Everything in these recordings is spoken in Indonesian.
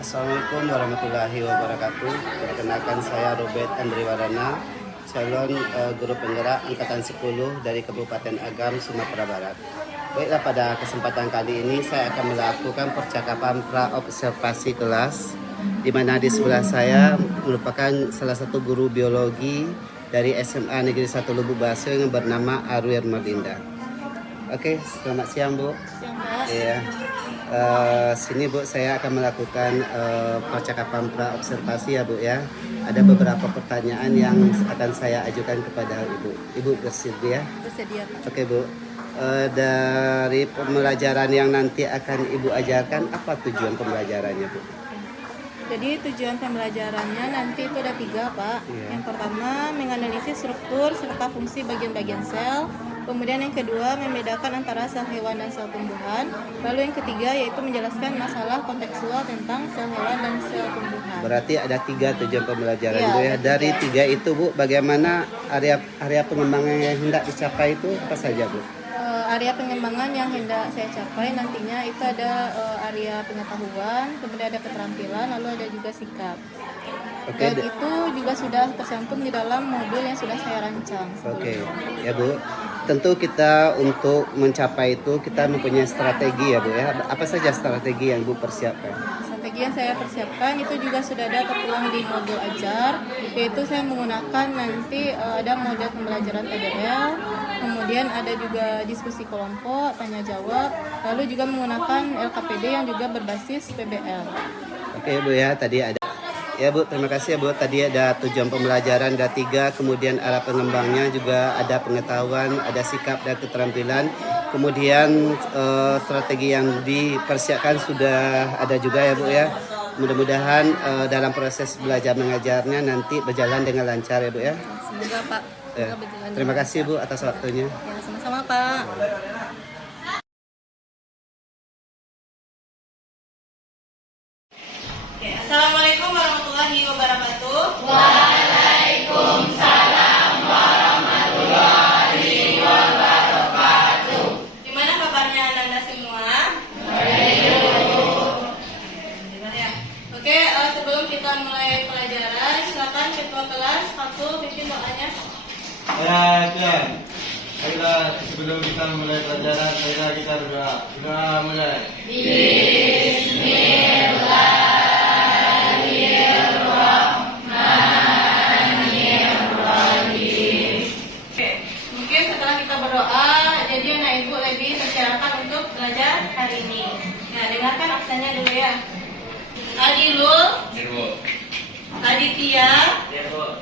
Assalamualaikum warahmatullahi wabarakatuh. Perkenalkan saya Robert Andriwadana, calon guru penggerak angkatan 10 dari Kabupaten Agam, Sumatera Barat. Baiklah, pada kesempatan kali ini saya akan melakukan percakapan pra-observasi kelas, di mana di sebelah saya merupakan salah satu guru biologi dari SMA Negeri 1 Lubuk Baso yang bernama Arwir Madinda. Oke, selamat siang Bu. Siang, Pak. Iya. Sini Bu, saya akan melakukan percakapan pra-observasi ya Bu ya. Ada beberapa pertanyaan yang akan saya ajukan kepada Ibu. Ibu bersedia? Bersedia, Pak. Oke Bu. Dari pembelajaran yang nanti akan Ibu ajarkan, apa tujuan pembelajarannya Bu? Jadi tujuan pembelajarannya nanti itu ada 3, Pak. Iya. Yang pertama, menganalisis struktur serta fungsi bagian-bagian sel. Kemudian yang kedua, membedakan antara sel hewan dan sel tumbuhan. Lalu yang ketiga, yaitu menjelaskan masalah kontekstual tentang sel hewan dan sel tumbuhan. Berarti ada 3 tujuan pembelajaran Iya, Bu ya. ada Dari 3. 3 itu Bu, bagaimana area pengembangan yang hendak dicapai itu apa saja Bu? Area pengembangan yang hendak saya capai nantinya itu ada area pengetahuan, kemudian ada keterampilan, lalu ada juga sikap. Oke, Dan itu juga sudah tercantum di dalam modul yang sudah saya rancang. Oke, ya Bu. Tentu kita untuk mencapai itu kita mempunyai strategi ya Bu ya. Apa saja strategi yang Bu persiapkan? Strategi yang saya persiapkan itu juga sudah ada tertuang di modul ajar, yaitu saya menggunakan nanti ada model pembelajaran PDL, kemudian ada juga diskusi kelompok, tanya jawab, lalu juga menggunakan LKPD yang juga berbasis PBL. Oke Bu ya, tadi ada. Ya Bu, terima kasih ya Bu. Tadi ada tujuan pembelajaran, ada 3, kemudian arah pengembangnya juga ada pengetahuan, ada sikap dan keterampilan. Kemudian strategi yang dipersiapkan sudah ada juga ya Bu ya. Mudah-mudahan dalam proses belajar mengajarnya nanti berjalan dengan lancar ya Bu ya. Semoga Pak. Semoga berjalan Terima dengan kasih Bu atas waktunya. lancar. Ya, sama-sama Pak. Oke, Assalamualaikum warahmatullahi wabarakatuh. Gimana kabarnya Anda semua? Gimana ya? Oke, sebelum kita mulai pelajaran, silakan ketua kelas Fatul pimpin doanya. Ya, Tuhan. Baiklah, sebelum kita mulai pelajaran, marilah kita berdoa. Doa mulai. Oke, mungkin setelah kita berdoa, jadi anak ibu lebih tercerahkan untuk belajar hari ini. Nah, dengarkan absennya dulu ya. Adilul, Dirbo. Aditya, Dirbo.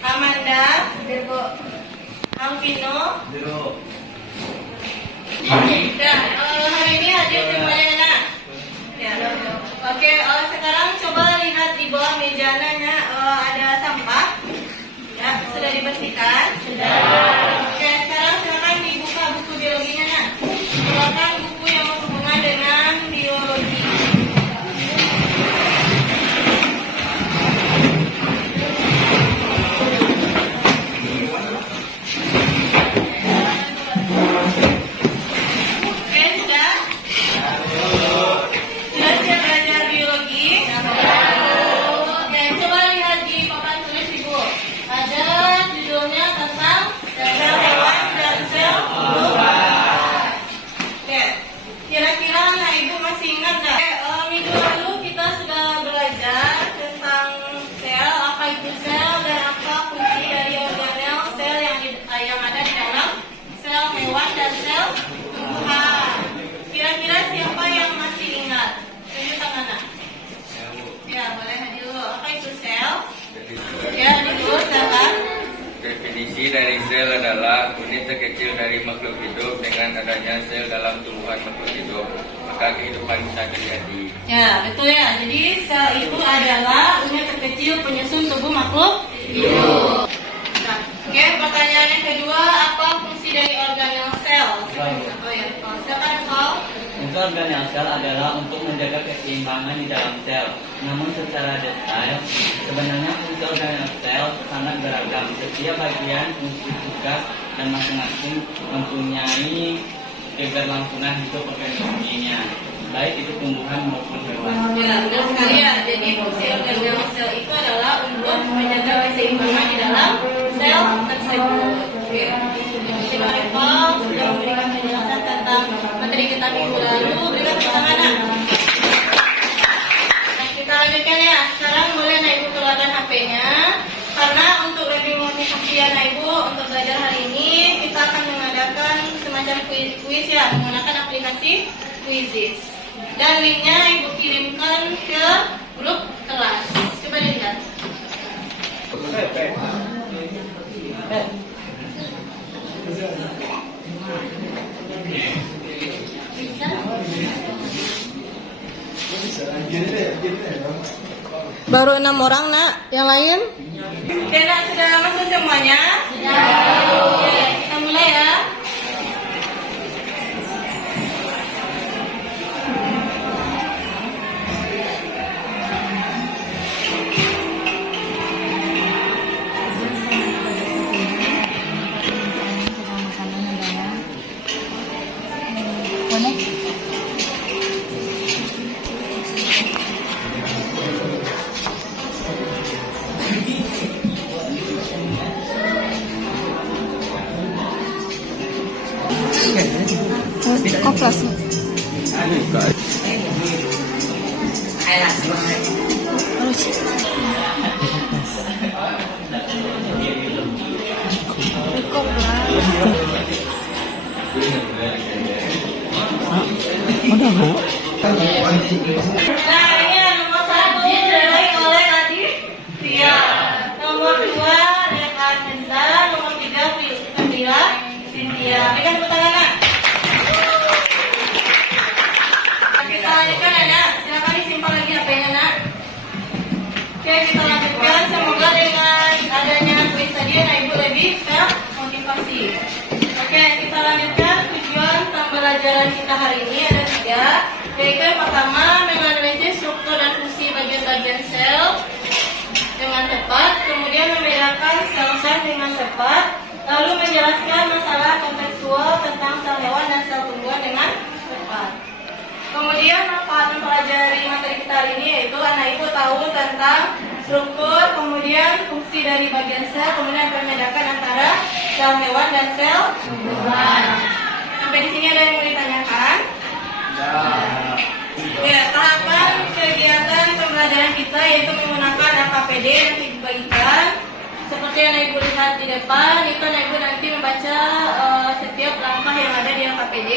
Amanda, Alvino. Dirbo. Dan hari ini hadir semuanya anak. Ya. Oke, sekarang coba lihat di bawah meja anaknya ada sampah. Ya, sudah dibersihkan? Sudah. Oke, sekarang silakan dibuka buku biologinya nak. Silakan buku yang berhubungan dengan biologi. Oke, sudah? Sudah siap belajar biologi? Oke, coba lihat di papan tulis ibu. Ada judulnya tentang sel hewan dan sel tumbuhan. Oke, kira-kira anak ibu masih ingat nggak? Minggu lalu kita sudah belajar tentang sel, apa itu sel dan apa fungsi dari organel sel yang ada di dalam sel hewan dan sel tumbuhan. Kira-kira siapa yang masih ingat? Tunjuk tangan nak. Ya, boleh hadir dulu. Apa itu sel? Ya, dulu silakan. Definisi dari sel adalah unit terkecil dari makhluk hidup. Dengan adanya sel dalam tumbuhan makhluk hidup, maka kehidupan bisa terjadi. Ya, betul ya. Jadi sel itu adalah unit terkecil penyusun tubuh makhluk hidup. Nah, oke, pertanyaan yang kedua, apa fungsi dari organel sel? Oh ya, silakan kau. Fungsi organel sel adalah untuk menjaga keseimbangan di dalam sel. Namun secara detail, sebenarnya fungsi organel sel sangat beragam. Setiap bagian fungsi tugas dan masing-masing mempunyai keberlangsungan hidup organisasinya, baik itu tumbuhan maupun hewan. Ya, benar sekali ya. fungsi organel sel itu adalah untuk menjaga keseimbangan di dalam sel tersebut. Oke. Terima kasih sudah memberikan penjelasan tentang materi kita minggu lalu. Berikan tepuk tangan. Nah, kita lanjutkan ya. Sekarang boleh Anak Ibu keluarkan HP-nya. Karena untuk lebih memotivasi Anak Ibu untuk belajar hari ini, kita akan mengadakan semacam kuis ya, menggunakan aplikasi Quizizz. Dan linknya Ibu kirimkan ke grup kelas. Coba dilihat. Baru 6 orang nak, yang lain? Oke nak, sudah masuk semuanya? Oke, kita mulai ya. Koplasnya. Nah, ini nomor 1 diraih oleh Aditya. Nomor 2 Rekan Neza. Nomor 3 Prilly Cynthia. Berikan tepuk tangan nak. Kita lanjutkan ya nak. Silakan disimpan lagi HP-nya nak. Oke, kita lanjutkan. Semoga dengan adanya kuis tadi Anak Ibu lebih termotivasi. Oke, kita lanjutkan. Tujuan pembelajaran kita hari ini ada 3. Yaitu yang pertama, menganalisis struktur dan fungsi bagian-bagian sel dengan tepat, kemudian membedakan sel-sel dengan tepat, lalu menjelaskan masalah kontekstual tentang sel hewan dan sel tumbuhan dengan tepat. Kemudian manfaat mempelajari materi kita hari ini yaitu Anak Ibu tahu tentang struktur, kemudian fungsi dari bagian sel, kemudian membedakan antara sel hewan dan sel tumbuhan. Sampai di sini ada yang mau ditanyakan? Ya, tahapan kegiatan pembelajaran kita yaitu menggunakan LKPD yang dibagikan. Seperti yang Anak Ibu lihat di depan, itu Anak Ibu nanti membaca setiap langkah yang ada di LKPD,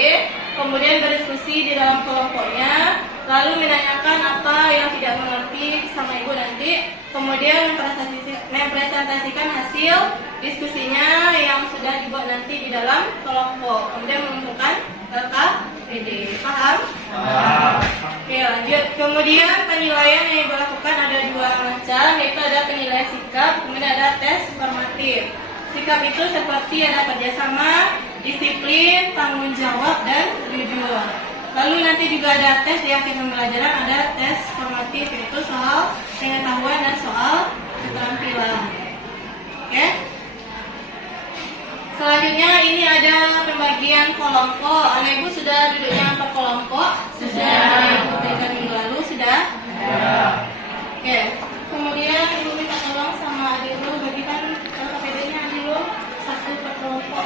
kemudian berdiskusi di dalam kelompoknya, lalu menanyakan apa yang tidak mengerti sama Ibu nanti, kemudian mempresentasikan hasil diskusinya yang sudah dibuat nanti di dalam kelompok, kemudian menentukan LKPD. Paham? Oke, lanjut. Kemudian penilaian yang Ibu lakukan ada 2 macam, yaitu ada penilaian sikap, kemudian ada tes formatif. Sikap itu seperti ada kerjasama, disiplin, tanggung jawab, dan jujur. Lalu nanti juga ada tes di akhir pembelajaran, ada tes formatif, yaitu soal pengetahuan dan soal keterampilan. Oke? Selanjutnya ini ada pembagian kelompok. Anak Ibu sudah duduknya per kelompok? Sudah. Ibu berikan minggu lalu sudah? Oke. Kemudian Ibu minta tolong sama adik lu bagikan LKPD-nya adik lu 1 per kelompok.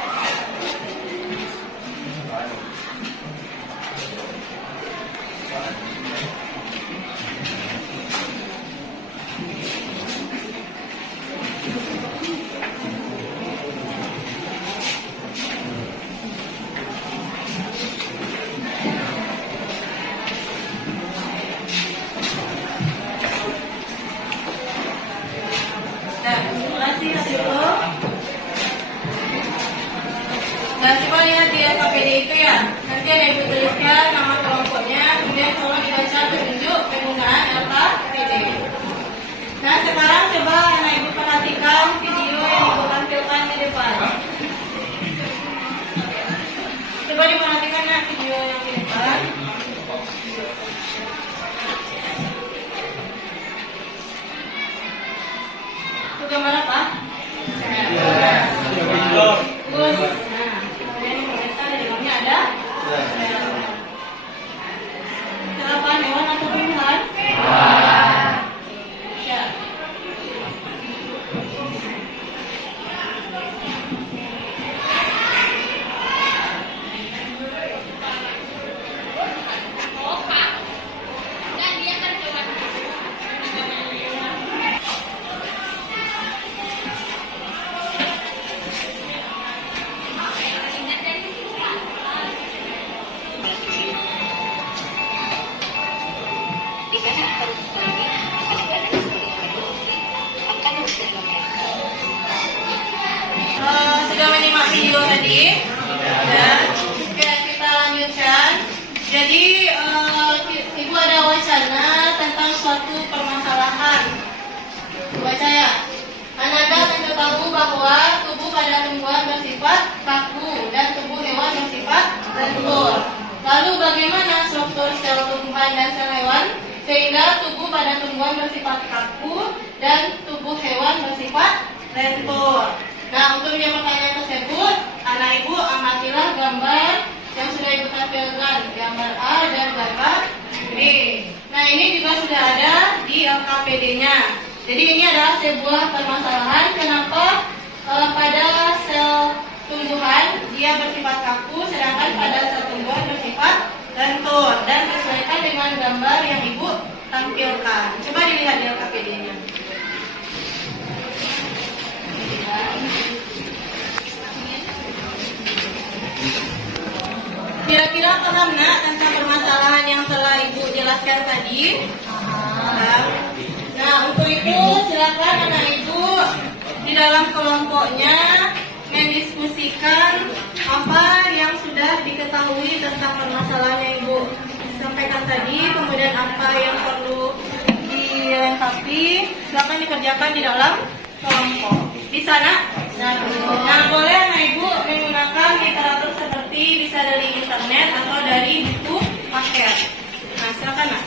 Sudah menyimak video tadi? Dan oke, kita lanjutkan. Jadi ibu ada wacana tentang suatu permasalahan. Baca ya. Ananda tentu tahu bahwa tubuh pada tumbuhan bersifat kaku dan tubuh hewan bersifat lentur. Lalu bagaimana struktur sel tumbuhan dan sel hewan sehingga tubuh pada tumbuhan bersifat kaku dan tubuh hewan bersifat lentur? Nah, untuk menjawab pertanyaan tersebut, anak ibu amatilah gambar yang sudah ibu tampilkan, gambar A dan gambar B. Nah, ini juga sudah ada di LKPD-nya. Jadi ini adalah sebuah permasalahan kenapa pada sel tumbuhan dia bersifat kaku, sedangkan pada sel tumbuhan bersifat lentur, dan sesuaikan dengan gambar yang ibu tampilkan. Coba dilihat di LKPD-nya. Kira-kira paham nak tentang permasalahan yang telah ibu jelaskan tadi? Nah, untuk itu silakan anak ibu di dalam kelompoknya mendiskusikan apa yang sudah diketahui tentang permasalahan yang ibu sampaikan tadi, kemudian apa yang perlu dilengkapi. Silakan dikerjakan di dalam kelompok. Di sana, nah boleh anak ibu menggunakan literatur seperti bisa dari internet atau dari buku paket. Nah, silakan nak.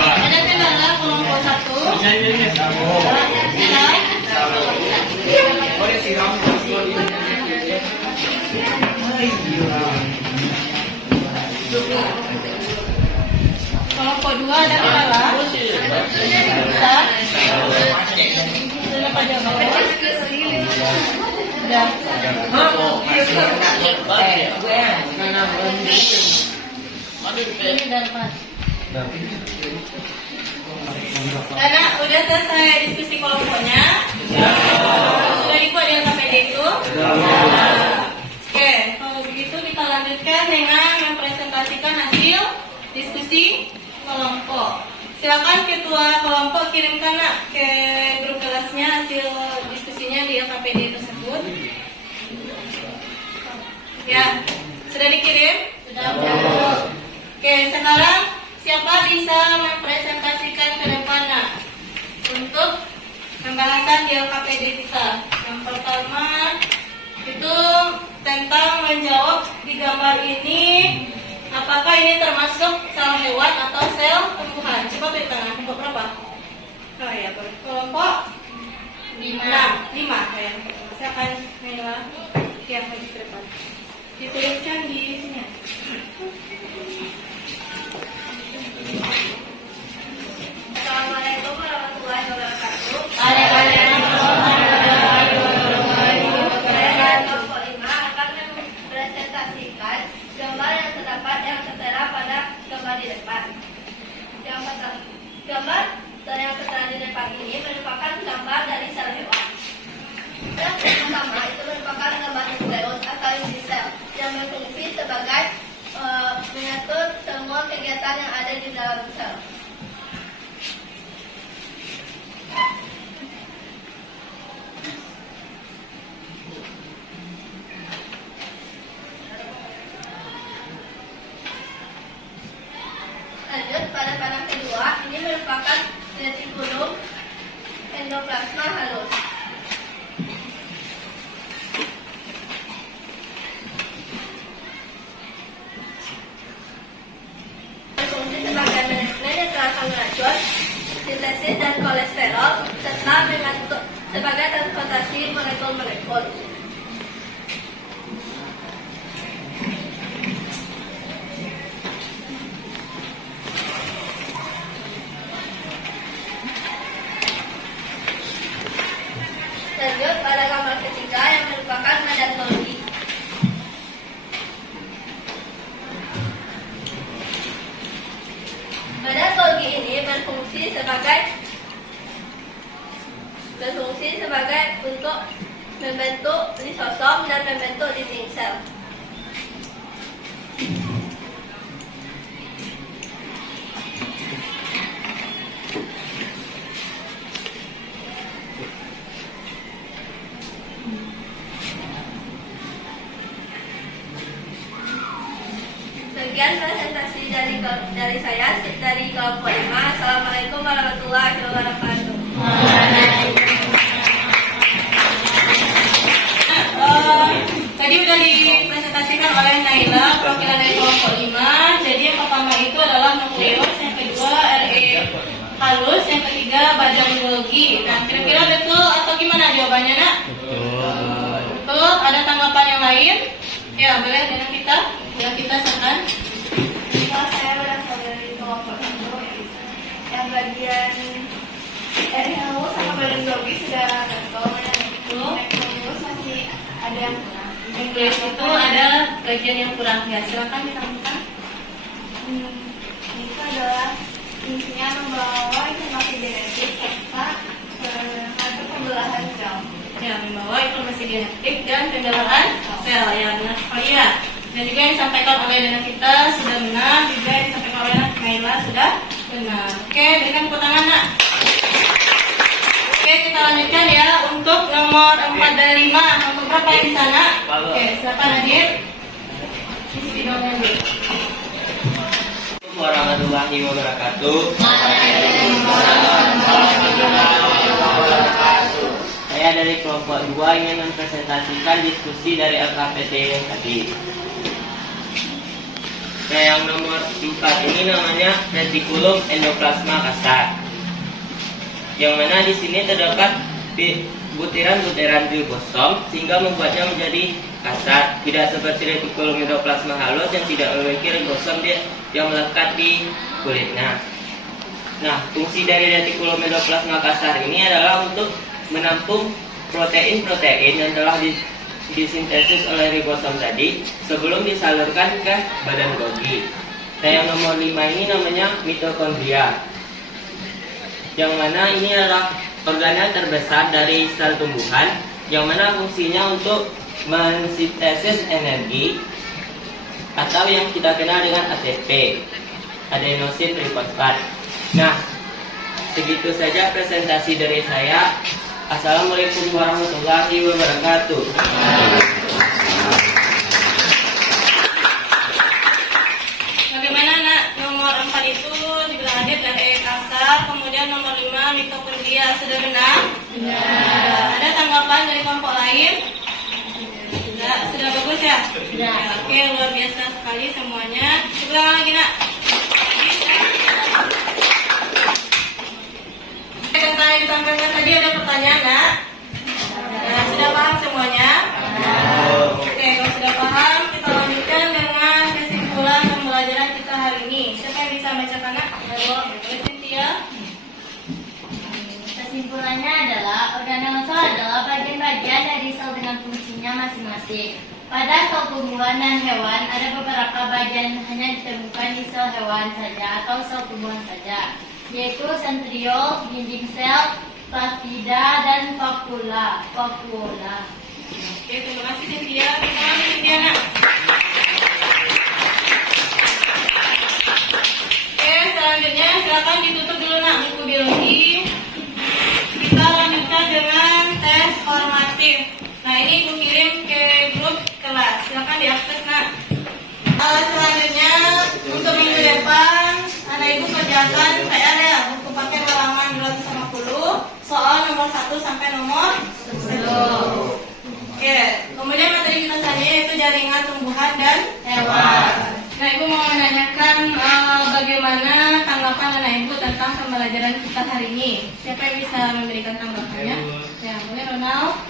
Ada kendala kelompok 1. Kelompok 2 ada kendala? Bisa? Sudah pada bawah? Sudah. Ini dapat. Karena udah selesai diskusi kelompoknya. Sudah dibuat di LKPD itu. Oke, kalau begitu kita lanjutkan dengan mempresentasikan hasil diskusi kelompok. Silakan ketua kelompok kirimkan nak ke grup kelasnya hasil diskusinya di LKPD tersebut. Ya, sudah dikirim? Sudah. Oke, sekarang siapa bisa mempresentasikan ke depan nak untuk pembahasan di LKPD kita? Yang pertama itu tentang menjawab di gambar ini. Apakah ini termasuk sel hewan atau sel tumbuhan? Coba beri tangan. Kelompok berapa? Oh ya, kelompok 5 ya. Silakan Mila yang lagi ke depan. Dituliskan di sini. Assalamualaikum warahmatullahi wabarakatuh. Waalaikumsalam warahmatullahi wabarakatuh. Saya kelompok 5 akan mempresentasikan gambar yang terdapat yang tertera pada gambar di depan. Yang pertama, gambar yang tertera di depan ini merupakan gambar dari sel hewan. Yang pertama itu merupakan gambar nukleus atau inti sel yang berfungsi sebagai mengatur semua kegiatan yang ada di dalam sel. Lanjut pada panel kedua, ini merupakan retikulum endoplasma halus. sintesis dan kolesterol, serta sebagai transportasi molekul-molekul. Lanjut pada gambar ketiga yang merupakan medan Golgi. Medan Golgi ini berfungsi sebagai untuk membentuk lisosom dan membentuk dinding sel. Sekian presentasi dari saya dari kelompok 5. Assalamualaikum warahmatullahi wabarakatuh. Tadi udah dipresentasikan oleh Naila perwakilan dari kelompok 5. Jadi yang pertama itu adalah nukleus, yang kedua RE halus, yang ketiga badan Golgi. Nah, kira-kira betul atau gimana jawabannya, Nak? Betul. Ada tanggapan yang lain? Ya, boleh dengan kita. Bila kita silakan. Kalau saya berasal dari kelompok 1, yang bagian RHU sama badan Golgi sudah betul. Nukleus masih ada yang kurang. Nukleus itu ada bagian yang kurang. Ya, silakan ditambahkan. Itu adalah fungsinya membawa informasi genetik serta mengatur pembelahan sel. Ya, membawa informasi genetik dan pembelahan sel. Ya, benar sekali ya. Dan juga yang disampaikan oleh Dana kita sudah benar, juga yang disampaikan oleh Naila sudah benar. Oke, berikan tepuk tangan, Nak. Oke, kita lanjutkan ya untuk nomor 4 dan 5. Nomor berapa yang di sana? Oke, silakan Nadir. Isi videonya dulu. Assalamualaikum warahmatullahi wabarakatuh. Saya dari kelompok 2 ingin mempresentasikan diskusi dari LKPT yang tadi. Yang nomor 4 ini namanya retikulum endoplasma kasar. Yang mana di sini terdapat butiran-butiran ribosom sehingga membuatnya menjadi kasar. Tidak seperti retikulum endoplasma halus yang tidak memiliki ribosom yang melekat di kulitnya. Nah, fungsi dari retikulum endoplasma kasar ini adalah untuk menampung protein-protein yang telah disintesis oleh ribosom tadi sebelum disalurkan ke badan Golgi. Nah, yang nomor 5 ini namanya mitokondria, yang mana ini adalah organel terbesar dari sel tumbuhan, yang mana fungsinya untuk mensintesis energi atau yang kita kenal dengan ATP, adenosin trifosfat. Nah, segitu saja presentasi dari saya. Assalamualaikum warahmatullahi wabarakatuh. Bagaimana, Nak? Nomor 4 itu dibilang ada dari kasar, kemudian nomor 5 mitokondria. Sudah benar? Benar. Ada tanggapan dari kelompok lain? Sudah bagus ya? Sudah. Oke, luar biasa sekali semuanya. Ulang lagi, Nak. Tentang yang disampaikan tadi ada pertanyaan, Nak? Nah, sudah paham semuanya? Oke, kalau sudah paham, kita lanjutkan dengan kesimpulan pembelajaran kita hari ini. Siapa yang bisa bacakan, Nak? Cynthia. Kesimpulannya adalah organel sel adalah bagian-bagian dari sel dengan fungsinya masing-masing. Pada sel tumbuhan dan hewan, ada beberapa bagian hanya ditemukan di sel hewan saja atau sel tumbuhan saja, yaitu sentriol, dinding sel, plastida, dan vakuola. Oke, terima kasih Cynthia. Terima kasih Cynthia, Nak. Oke, selanjutnya silakan ditutup dulu, Nak, buku biologi. Kita lanjutkan dengan tes formatif. Nah, ini Ibu kirim ke grup kelas. Silakan diakses, Nak. Selanjutnya untuk minggu depan, Anak Ibu kerjakan PR ya, buku pakai halaman 250, soal nomor 1 sampai nomor 10. Oke, kemudian materi kita tadi yaitu jaringan tumbuhan dan hewan. Nah, Ibu mau menanyakan bagaimana tanggapan tanggapan anak ibu tentang pembelajaran kita hari ini? Siapa yang bisa memberikan tanggapannya? Ya, boleh Ronald.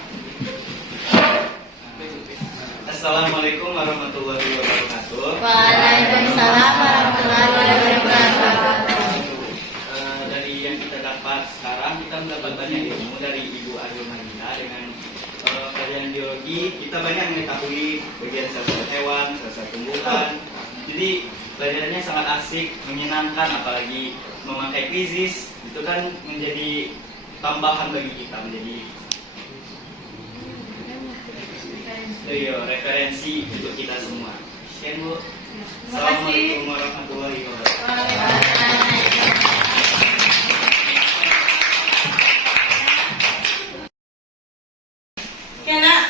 Assalamualaikum warahmatullahi wabarakatuh. Waalaikumsalam warahmatullahi wabarakatuh. Dari yang kita dapat sekarang, kita mendapat banyak ilmu dari Ibu Aryo Manila dengan pelajaran biologi. Kita banyak mengetahui bagian sel-sel hewan, sel-sel tumbuhan. Jadi pelajarannya sangat asik, menyenangkan, apalagi memakai quizis. Itu kan menjadi tambahan bagi kita, menjadi referensi untuk kita semua. Sekian Bu. Terima kasih. Assalamualaikum warahmatullahi wabarakatuh. Oke nak,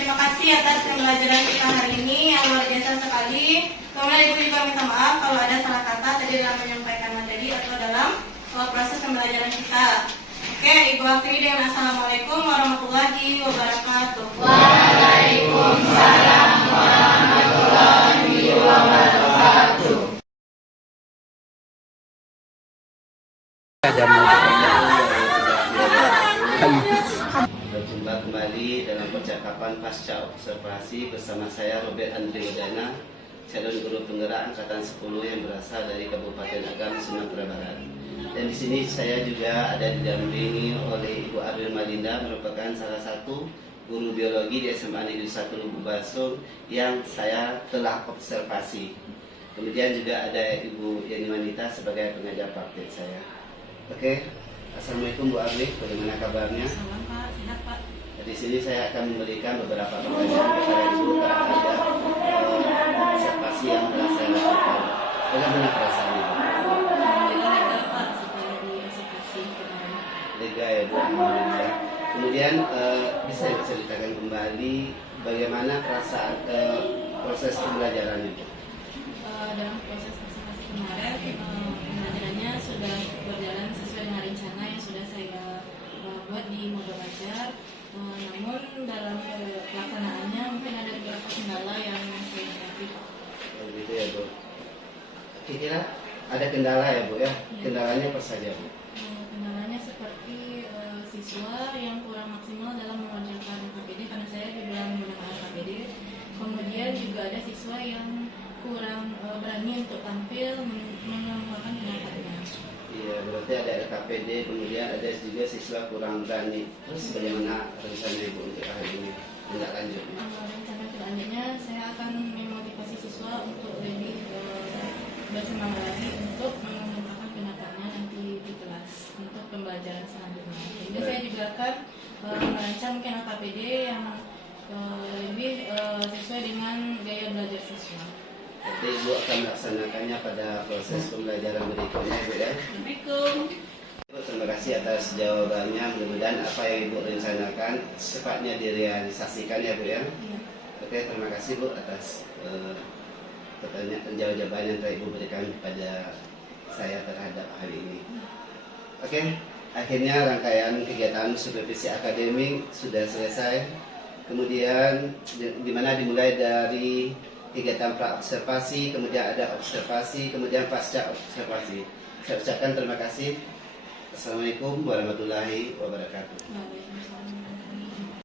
terima kasih atas pembelajaran kita hari ini yang luar biasa sekali. Kemudian ibu juga minta maaf kalau ada salah kata tadi dalam menyampaikan materi atau dalam proses pembelajaran kita. Oke, ibu akhiri dengan assalamualaikum warahmatullahi wabarakatuh. Waalaikumsalam warahmatullahi wabarakatuh. Berjumpa kembali dalam percakapan pasca observasi bersama saya Robert Andri Wadana, calon guru penggerak angkatan 10 yang berasal dari Kabupaten Agam, Sumatera Barat. Dan di sini saya juga ada didampingi oleh Ibu Aryo Malinda, merupakan salah satu guru biologi di SMA Negeri 1 Lubuk Basung yang saya telah observasi. Kemudian juga ada Ibu Yani Manita sebagai pengajar praktik saya. Oke, Assalamualaikum Bu Arli, bagaimana kabarnya? Salam Pak, sehat Pak. Di sini saya akan memberikan beberapa pertanyaan kepada Ibu terhadap observasi yang telah saya lakukan. Bagaimana perasaannya? Lega Pak, setelah diobservasi kemarin. Lega ya Bu, alhamdulillah. Kemudian bisa diceritakan kembali bagaimana perasaan proses pembelajarannya Bu? Dalam proses observasi kemarin, pembelajarannya sudah berjalan sesuai dengan rencana yang sudah saya buat di modul belajar. Namun dalam pelaksanaannya mungkin ada beberapa kendala yang saya hadapi Pak. Oh, gitu ya Bu. Kira-kira ada kendala ya Bu ya? Kendalanya apa saja Bu? Kendalanya seperti siswa yang kurang maksimal dalam mengerjakan KPD karena saya dibilang menggunakan KPD. Kemudian juga ada siswa yang kurang berani untuk tampil mengemukakan pendapatnya. Iya, berarti ada LKPD, kemudian ada juga siswa kurang berani. Terus bagaimana rencana Ibu untuk hari ini? Tindak lanjut. Rencana selanjutnya saya akan memotivasi siswa untuk lebih bersemangat lagi untuk mengungkapkan pendapatnya nanti di kelas untuk pembelajaran selanjutnya. Jadi saya juga akan merancang mungkin LKPD yang lebih sesuai dengan gaya belajar siswa. Nanti Ibu akan melaksanakannya pada proses pembelajaran berikutnya Ibu ya. Assalamualaikum. Ibu, terima kasih atas jawabannya. Mudah-mudahan apa yang Ibu rencanakan secepatnya direalisasikan ya Bu ya. Iya. Oke, terima kasih Bu atas pertanyaan jawaban yang telah Ibu berikan kepada saya terhadap hari ini. Oke, akhirnya rangkaian kegiatan supervisi akademik sudah selesai. Kemudian di mana dimulai dari kegiatan pra-observasi, kemudian ada observasi, kemudian pasca observasi. Saya ucapkan terima kasih. Assalamualaikum warahmatullahi wabarakatuh. Waalaikumsalam.